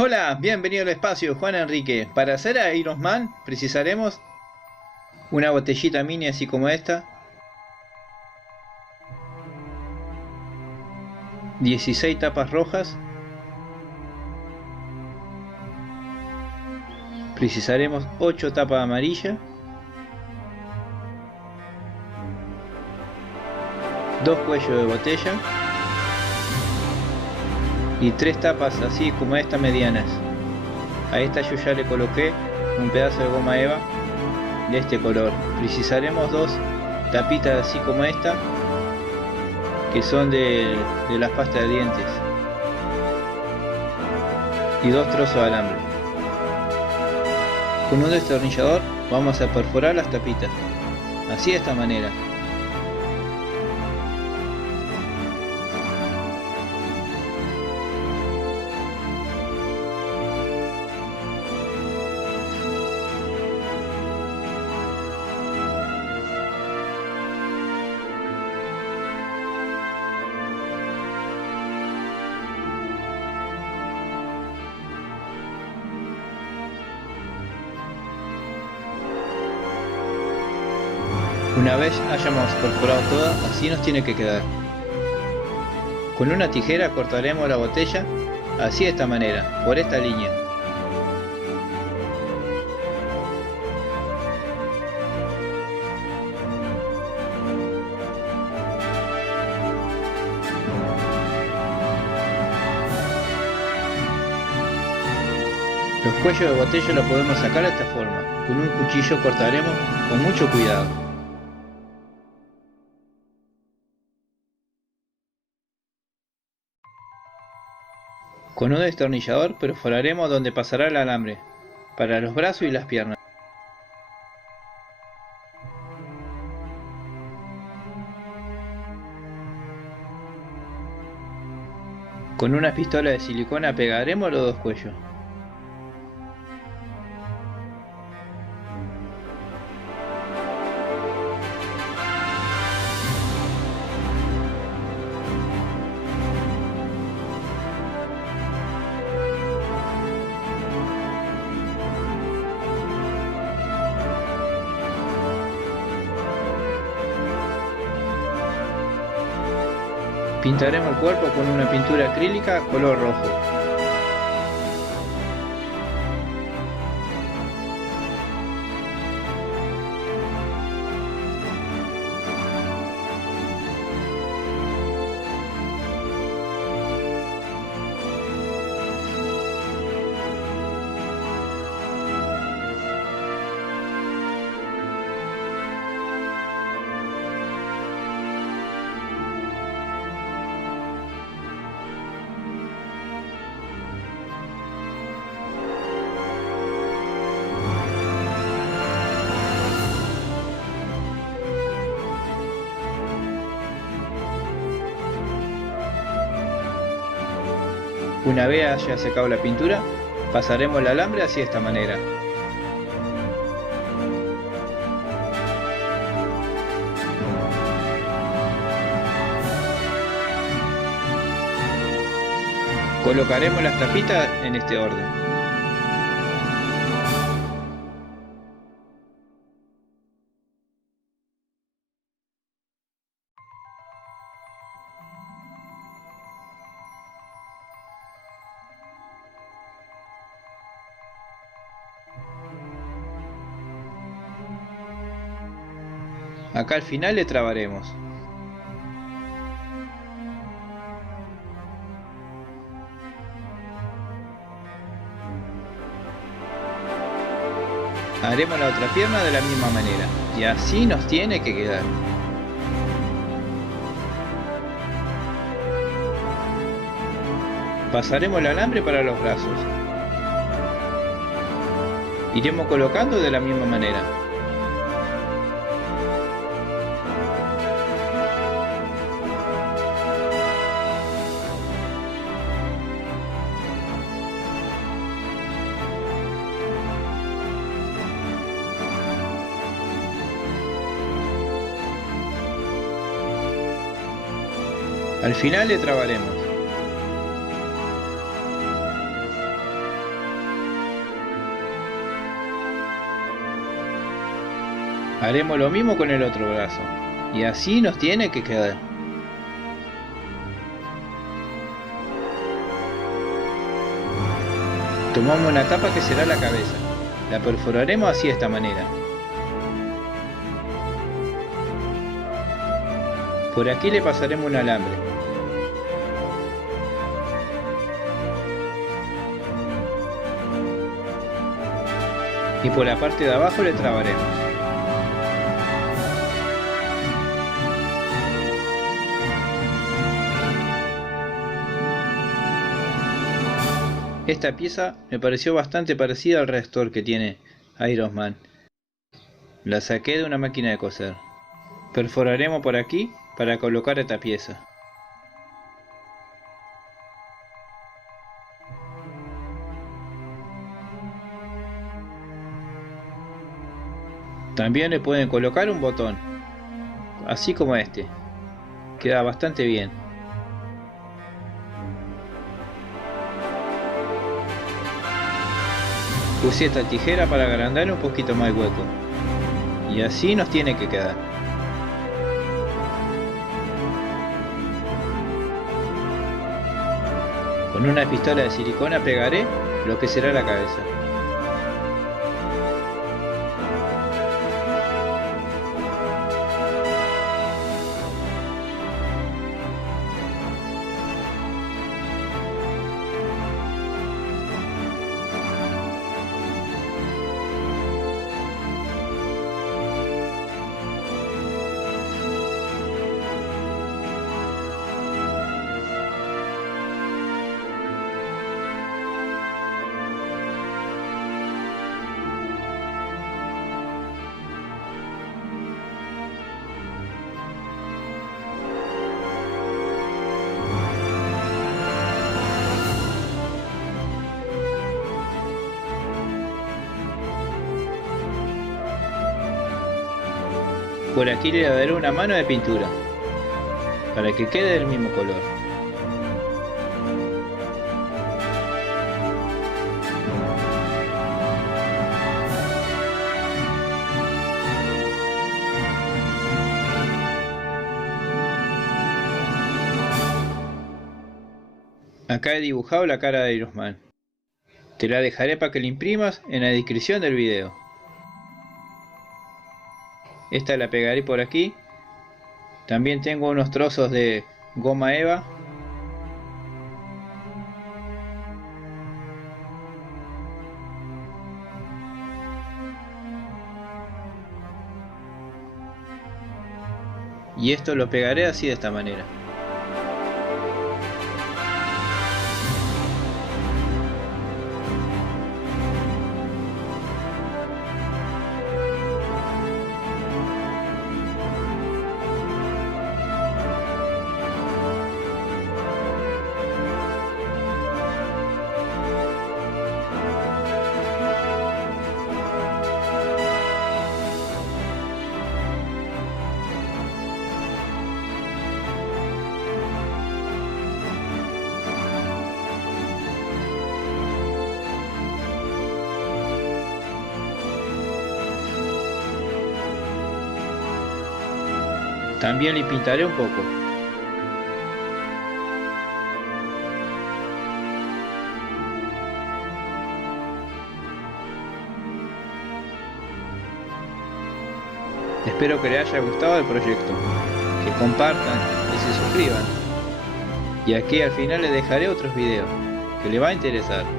Hola, bienvenido al espacio, Juan Enrique. Para hacer a Iron Man precisaremos una botellita mini así como esta, 16 tapas rojas, precisaremos 8 tapas amarillas, 2 cuellos de botella y 3 tapas así como esta medianas. A esta yo ya le coloqué un pedazo de goma eva de este color. Precisaremos 2 tapitas así como esta, que son de las pastas de dientes, y 2 trozos de alambre. Con un destornillador vamos a perforar las tapitas, así de esta manera. Una vez hayamos perforado todas, así nos tiene que quedar. Con una tijera cortaremos la botella, así de esta manera, por esta línea. Los cuellos de botella los podemos sacar de esta forma. Con un cuchillo cortaremos con mucho cuidado. Con un destornillador perforaremos donde pasará el alambre, para los brazos y las piernas. Con una pistola de silicona pegaremos los dos cuellos. Pintaremos el cuerpo con una pintura acrílica color rojo. Una vez haya secado la pintura, pasaremos el alambre así de esta manera. Colocaremos las tapitas en este orden. Acá al final le trabaremos. Haremos la otra pierna de la misma manera, y así nos tiene que quedar. Pasaremos el alambre para los brazos. Iremos colocando de la misma manera. Al final le trabaremos. Haremos lo mismo con el otro brazo. Y así nos tiene que quedar. Tomamos una tapa que será la cabeza. La perforaremos así de esta manera. Por aquí le pasaremos un alambre. Y por la parte de abajo le trabaremos. Esta pieza me pareció bastante parecida al reactor que tiene Iron Man. La saqué de una máquina de coser. Perforaremos por aquí para colocar esta pieza. También le pueden colocar un botón, así como este. Queda bastante bien. Usé esta tijera para agrandar un poquito más el hueco. Y así nos tiene que quedar. Con una pistola de silicona pegaré lo que será la cabeza. Por aquí le daré una mano de pintura, para que quede del mismo color. Acá he dibujado la cara de Iron Man. Te la dejaré para que la imprimas en la descripción del video. Esta la pegaré por aquí. También tengo unos trozos de goma eva. Y esto lo pegaré así de esta manera. También le pintaré un poco. Espero que les haya gustado el proyecto, que compartan y se suscriban. Y aquí al final les dejaré otros videos que les va a interesar.